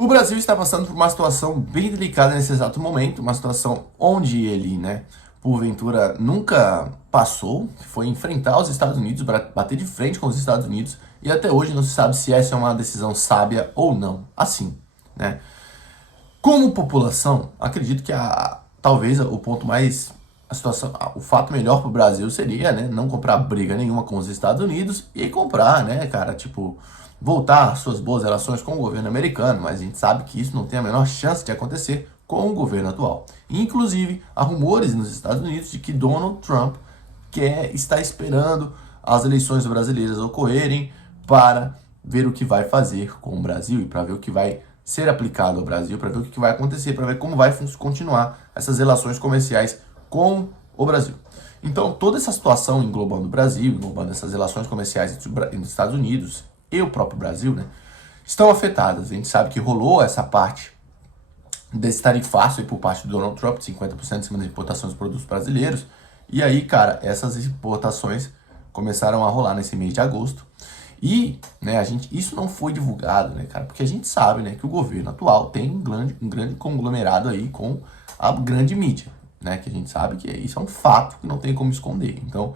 O Brasil está passando por uma situação bem delicada nesse exato momento, uma situação onde ele, né, porventura nunca passou, que foi enfrentar os Estados Unidos, bater de frente com os Estados Unidos, e até hoje não se sabe se essa é uma decisão sábia ou não. Assim, né? Como população, acredito que talvez o ponto mais a situação, o fato melhor para o Brasil seria, né, não comprar briga nenhuma com os Estados Unidos e comprar, né, cara, tipo, voltar às suas boas relações com o governo americano, mas a gente sabe que isso não tem a menor chance de acontecer com o governo atual. Inclusive, há rumores nos Estados Unidos de que Donald Trump está esperando as eleições brasileiras ocorrerem para ver o que vai fazer com o Brasil e para ver o que vai ser aplicado ao Brasil, para ver o que vai acontecer, para ver como vai continuar essas relações comerciais com o Brasil. Então, toda essa situação englobando o Brasil, englobando essas relações comerciais entre os Estados Unidos e o próprio Brasil, né, estão afetadas. A gente sabe que rolou essa parte desse tarifaço aí por parte do Donald Trump, 50% em cima das importações de produtos brasileiros. E aí, cara, essas importações começaram a rolar nesse mês de agosto. E, né, isso não foi divulgado, né, cara, porque a gente sabe, né, que o governo atual tem um grande conglomerado aí com a grande mídia, né, que a gente sabe que isso é um fato que não tem como esconder. Então,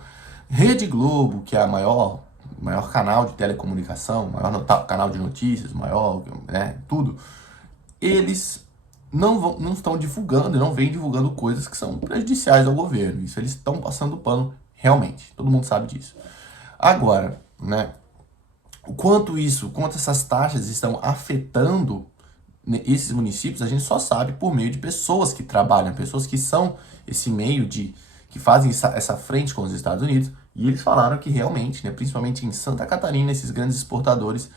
Rede Globo, que é a maior canal de telecomunicação, maior canal de notícias, maior, né, tudo, eles não estão divulgando, não vêm divulgando coisas que são prejudiciais ao governo. Isso eles estão passando pano realmente. Todo mundo sabe disso. Agora, né, quanto essas taxas estão afetando esses municípios, a gente só sabe por meio de pessoas que trabalham, pessoas que são esse meio que fazem essa frente com os Estados Unidos, e eles falaram que realmente, né, principalmente em Santa Catarina, esses grandes exportadores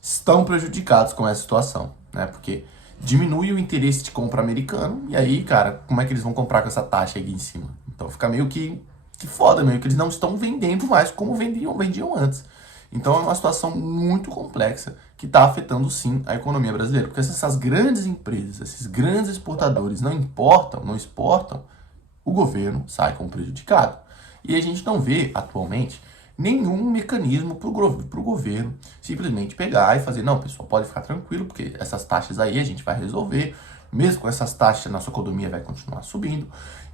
estão prejudicados com essa situação, né, porque diminui o interesse de compra americano, e aí, cara, como é que eles vão comprar com essa taxa aqui em cima? Então fica meio que foda, meio que eles não estão vendendo mais como vendiam antes. Então é uma situação muito complexa que está afetando sim a economia brasileira. Porque se essas grandes empresas, esses grandes exportadores não exportam, o governo sai como prejudicado. E a gente não vê atualmente nenhum mecanismo para o governo simplesmente pegar e fazer, não, pessoal, pode ficar tranquilo, porque essas taxas aí a gente vai resolver. Mesmo com essas taxas, nossa economia vai continuar subindo.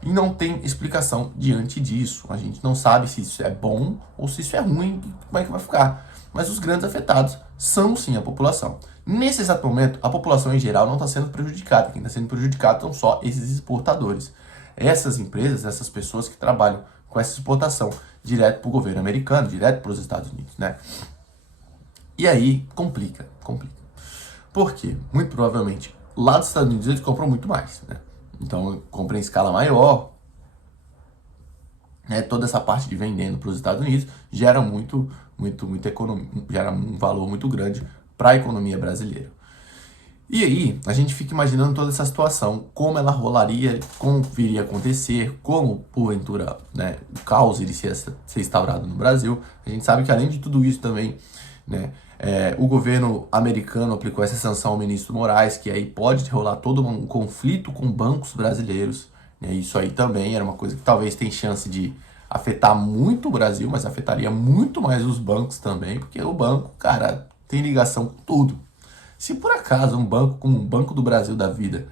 E não tem explicação diante disso. A gente não sabe se isso é bom ou se isso é ruim, como é que vai ficar. Mas os grandes afetados são sim a população. Nesse exato momento, a população em geral não está sendo prejudicada. Quem está sendo prejudicado são só esses exportadores. Essas empresas, essas pessoas que trabalham com essa exportação direto para o governo americano, direto para os Estados Unidos, né? E aí complica. Por quê? Muito provavelmente lá dos Estados Unidos eles compram muito mais, né? Então compram em escala maior, né? Toda essa parte de vendendo para os Estados Unidos gera muita economia, gera um valor muito grande para a economia brasileira. E aí a gente fica imaginando toda essa situação, como ela rolaria, como viria a acontecer, como porventura, né, o caos iria ser instaurado no Brasil. A gente sabe que além de tudo isso também, né, o governo americano aplicou essa sanção ao ministro Moraes, que aí pode rolar todo um conflito com bancos brasileiros, né? Isso aí também era uma coisa que talvez tem chance de afetar muito o Brasil, mas afetaria muito mais os bancos também, porque o banco, cara, tem ligação com tudo. Se por acaso um banco como o Banco do Brasil da vida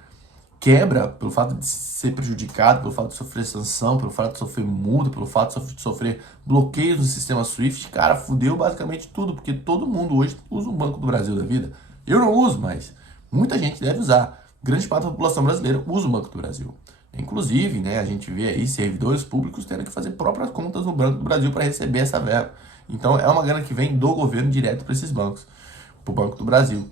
quebra pelo fato de ser prejudicado, pelo fato de sofrer sanção, pelo fato de sofrer multa, pelo fato de sofrer bloqueios no sistema SWIFT, cara, fudeu basicamente tudo, porque todo mundo hoje usa um Banco do Brasil da vida. Eu não uso, mas muita gente deve usar. Grande parte da população brasileira usa o Banco do Brasil. Inclusive, né, a gente vê aí servidores públicos tendo que fazer próprias contas no Banco do Brasil para receber essa verba. Então é uma grana que vem do governo direto para esses bancos, para o Banco do Brasil.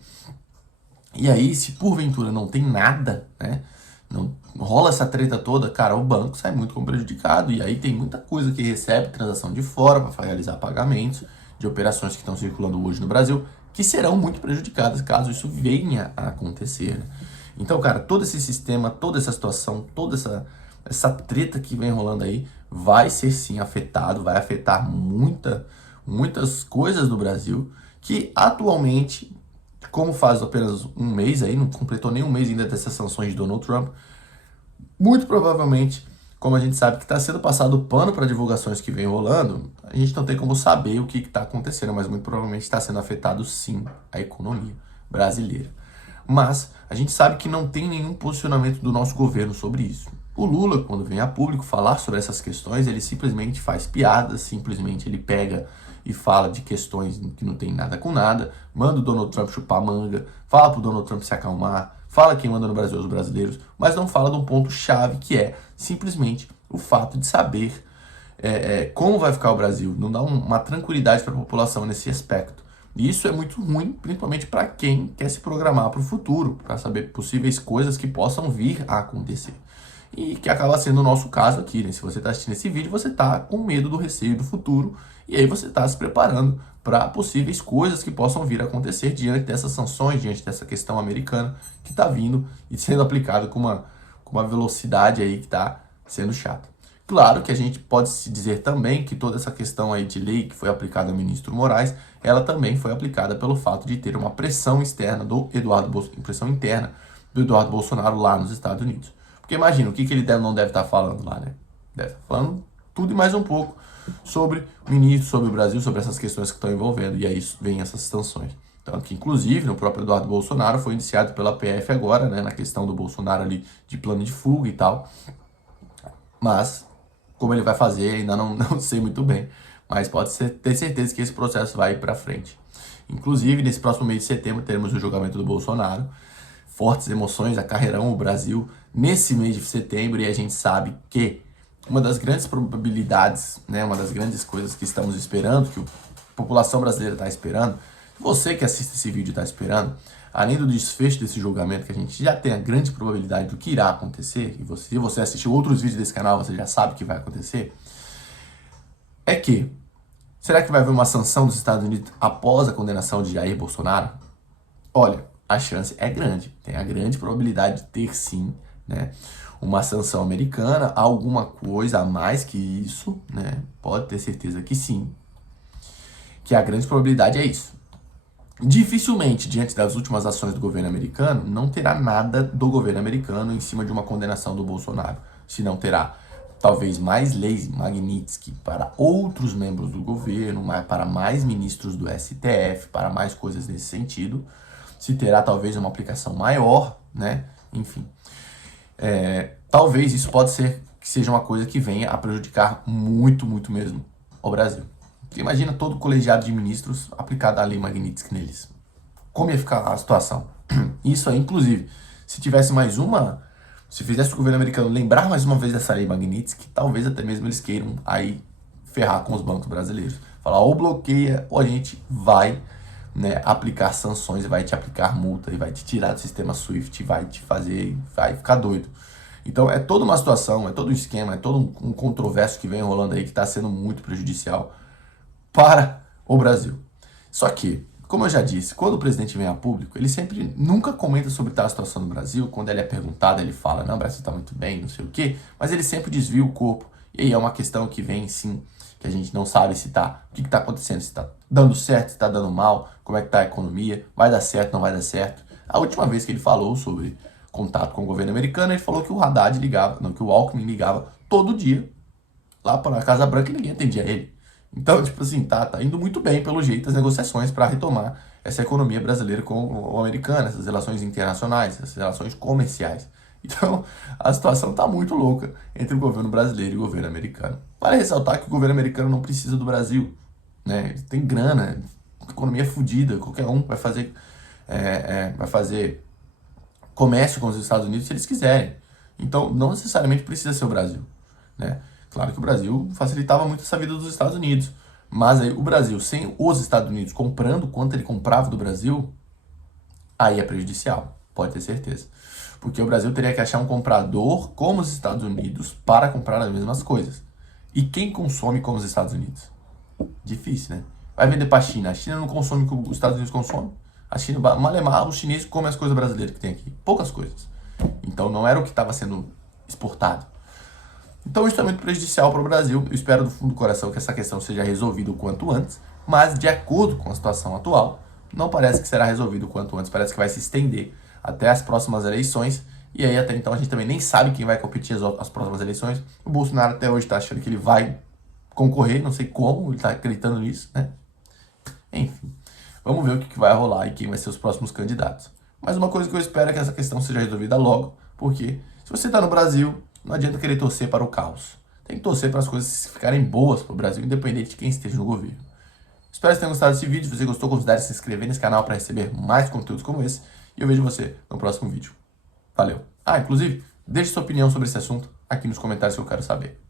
E aí, se porventura não tem nada, né, não rola essa treta toda, cara, o banco sai muito como prejudicado. E aí tem muita coisa que recebe transação de fora para realizar pagamentos de operações que estão circulando hoje no Brasil, que serão muito prejudicadas caso isso venha a acontecer, né? Então, cara, todo esse sistema, toda essa situação, toda essa treta que vem rolando aí, vai ser sim afetado, vai afetar muitas coisas do Brasil, que atualmente, como faz apenas um mês aí, não completou nem um mês ainda dessas sanções de Donald Trump, muito provavelmente, como a gente sabe que está sendo passado pano para divulgações que vem rolando, a gente não tem como saber o que está acontecendo, mas muito provavelmente está sendo afetado sim a economia brasileira. Mas a gente sabe que não tem nenhum posicionamento do nosso governo sobre isso. O Lula, quando vem a público falar sobre essas questões, ele simplesmente faz piadas, simplesmente ele pega e fala de questões que não tem nada com nada, manda o Donald Trump chupar manga, fala pro Donald Trump se acalmar, fala quem manda no Brasil é os brasileiros, mas não fala de um ponto chave que é simplesmente o fato de saber como vai ficar o Brasil, não dá uma tranquilidade para a população nesse aspecto. E isso é muito ruim, principalmente para quem quer se programar para o futuro, para saber possíveis coisas que possam vir a acontecer. E que acaba sendo o nosso caso aqui, né? Se você está assistindo esse vídeo, você está com medo do receio do futuro, e aí você está se preparando para possíveis coisas que possam vir a acontecer diante dessas sanções, diante dessa questão americana que está vindo e sendo aplicada com uma velocidade aí que está sendo chata. Claro que a gente pode se dizer também que toda essa questão aí de lei que foi aplicada ao ministro Moraes, ela também foi aplicada pelo fato de ter uma pressão externa do pressão interna do Eduardo Bolsonaro lá nos Estados Unidos. Porque imagina, o que ele não deve estar falando lá, né? Deve estar falando tudo e mais um pouco sobre o ministro, sobre o Brasil, sobre essas questões que estão envolvendo, e aí vem essas sanções. Tanto que, inclusive, o próprio Eduardo Bolsonaro foi indiciado pela PF agora, né, na questão do Bolsonaro ali de plano de fuga e tal. Mas como ele vai fazer, ainda não sei muito bem, mas pode ter certeza que esse processo vai para frente. Inclusive, nesse próximo mês de setembro, teremos o julgamento do Bolsonaro. Fortes emoções acarrerão o Brasil nesse mês de setembro, e a gente sabe que uma das grandes probabilidades, né, uma das grandes coisas que estamos esperando, que a população brasileira está esperando, você que assiste esse vídeo está esperando, além do desfecho desse julgamento, que a gente já tem a grande probabilidade do que irá acontecer, e se você assistiu outros vídeos desse canal, você já sabe o que vai acontecer, é que, será que vai haver uma sanção dos Estados Unidos após a condenação de Jair Bolsonaro? Olha, a chance é grande, tem a grande probabilidade de ter sim, né, uma sanção americana, alguma coisa a mais que isso, né, pode ter certeza que sim, que a grande probabilidade é isso. Dificilmente, diante das últimas ações do governo americano, não terá nada do governo americano em cima de uma condenação do Bolsonaro. Se não terá, talvez, mais leis Magnitsky para outros membros do governo, para mais ministros do STF, para mais coisas nesse sentido. Se terá, talvez, uma aplicação maior, né? Enfim. Talvez isso pode ser que seja uma coisa que venha a prejudicar muito, muito mesmo o Brasil. Imagina todo o colegiado de ministros aplicado a lei Magnitsky neles. Como ia ficar a situação? Isso aí, inclusive, se tivesse mais uma, se fizesse o governo americano lembrar mais uma vez dessa lei Magnitsky, talvez até mesmo eles queiram aí ferrar com os bancos brasileiros. Falar, ou bloqueia, ou a gente vai, né, aplicar sanções, e vai te aplicar multa, e vai te tirar do sistema SWIFT, vai te fazer, vai ficar doido. Então é toda uma situação, é todo um esquema, é todo um controverso que vem rolando aí que está sendo muito prejudicial para o Brasil. Só que, como eu já disse, quando o presidente vem a público, ele sempre nunca comenta sobre tal situação no Brasil. Quando ele é perguntado, ele fala, não, o Brasil está muito bem, não sei o quê, mas ele sempre desvia o corpo. E aí é uma questão que vem, sim, que a gente não sabe se tá, o que está acontecendo, se está dando certo, se está dando mal, como é que está a economia, vai dar certo, não vai dar certo. A última vez que ele falou sobre contato com o governo americano, ele falou que o Haddad ligava, não, que o Alckmin ligava todo dia lá para a Casa Branca e ninguém atendia ele. Então, tipo assim, tá indo muito bem, pelo jeito, as negociações para retomar essa economia brasileira com o americano, essas relações internacionais, essas relações comerciais. Então, a situação tá muito louca entre o governo brasileiro e o governo americano. Vale ressaltar que o governo americano não precisa do Brasil, né? Tem grana, economia é fodida, qualquer um vai fazer comércio com os Estados Unidos se eles quiserem. Então, não necessariamente precisa ser o Brasil, né? Claro que o Brasil facilitava muito essa vida dos Estados Unidos, mas aí o Brasil, sem os Estados Unidos comprando quanto ele comprava do Brasil, aí é prejudicial, pode ter certeza. Porque o Brasil teria que achar um comprador como os Estados Unidos para comprar as mesmas coisas. E quem consome como os Estados Unidos? Difícil, né? Vai vender para a China não consome o que os Estados Unidos consomem. A China, malemar, os chineses comem as coisas brasileiras que tem aqui, poucas coisas. Então não era o que estava sendo exportado. Então isso é muito prejudicial para o Brasil. Eu espero do fundo do coração que essa questão seja resolvida o quanto antes, mas de acordo com a situação atual, não parece que será resolvido o quanto antes, parece que vai se estender até as próximas eleições, e aí até então a gente também nem sabe quem vai competir as próximas eleições. O Bolsonaro até hoje está achando que ele vai concorrer, não sei como, ele está acreditando nisso, né? Enfim, vamos ver o que vai rolar e quem vai ser os próximos candidatos. Mas uma coisa que eu espero é que essa questão seja resolvida logo, porque se você está no Brasil, não adianta querer torcer para o caos. Tem que torcer para as coisas ficarem boas para o Brasil, independente de quem esteja no governo. Espero que você tenha gostado desse vídeo. Se você gostou, considere se inscrever nesse canal para receber mais conteúdos como esse. E eu vejo você no próximo vídeo. Valeu! Ah, inclusive, deixe sua opinião sobre esse assunto aqui nos comentários que eu quero saber.